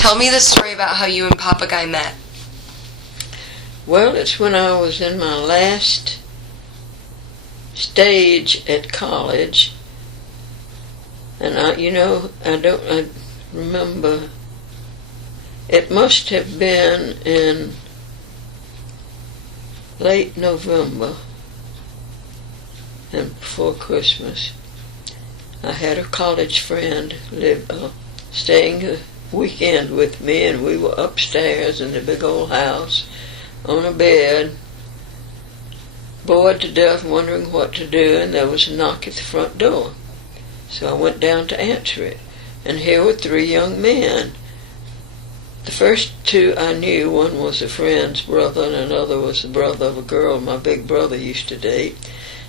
Tell me the story about how you and Papa Guy met. Well, it's when I was in my last stage at college, and I remember. It must have been in late November and before Christmas. I had a college friend staying a weekend with me, and we were upstairs in the big old house on a bed, bored to death, wondering what to do, and there was a knock at the front door. So I went down to answer it, and here were three young men. The first two I knew. One was a friend's brother, and another was the brother of a girl my big brother used to date.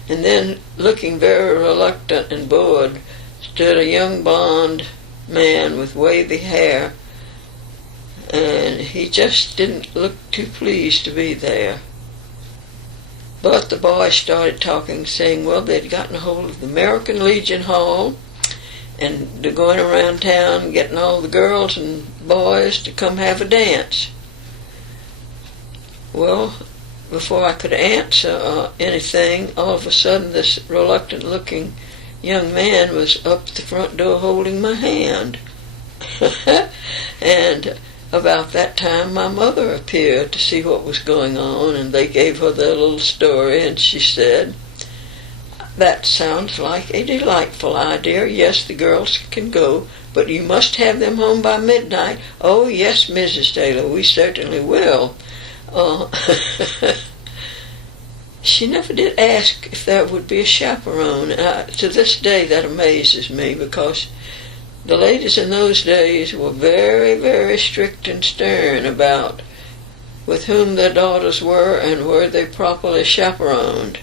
And then, looking very reluctant and bored, stood a young blond man with wavy hair, and he just didn't look too pleased to be there. But the boys started talking, saying, well, they'd gotten a hold of the American Legion Hall, and they're going around town getting all the girls and boys to come have a dance. Well, before I could answer anything, all of a sudden this reluctant-looking young man was up at the front door holding my hand. And about that time my mother appeared to see what was going on, and they gave her their little story, and she said, that sounds like a delightful idea. Yes, the girls can go, but you must have them home by midnight. Oh, yes, Mrs. Taylor, we certainly will. She never did ask if there would be a chaperone. To this day that amazes me, because the ladies in those days were very, very strict and stern about with whom their daughters were and were they properly chaperoned.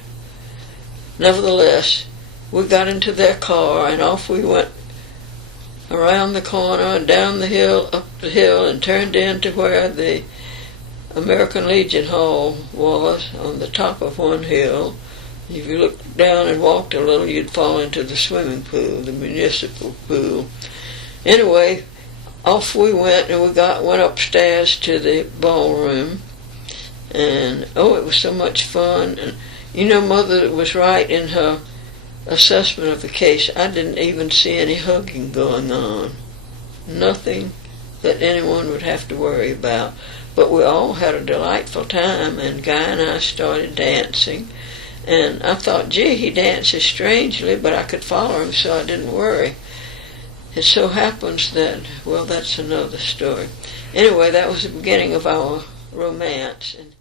Nevertheless, we got into their car, and off we went around the corner and down the hill, up the hill, and turned into where the American Legion Hall was, on the top of one hill. If you looked down and walked a little, you'd fall into the swimming pool, the municipal pool. Anyway, off we went, and we went upstairs to the ballroom, and it was so much fun. And Mother was right in her assessment of the case. I didn't even see any hugging going on. Nothing that anyone would have to worry about. But we all had a delightful time, and Guy and I started dancing. And I thought, gee, he dances strangely, but I could follow him, so I didn't worry. It so happens that, well, that's another story. Anyway, that was the beginning of our romance. And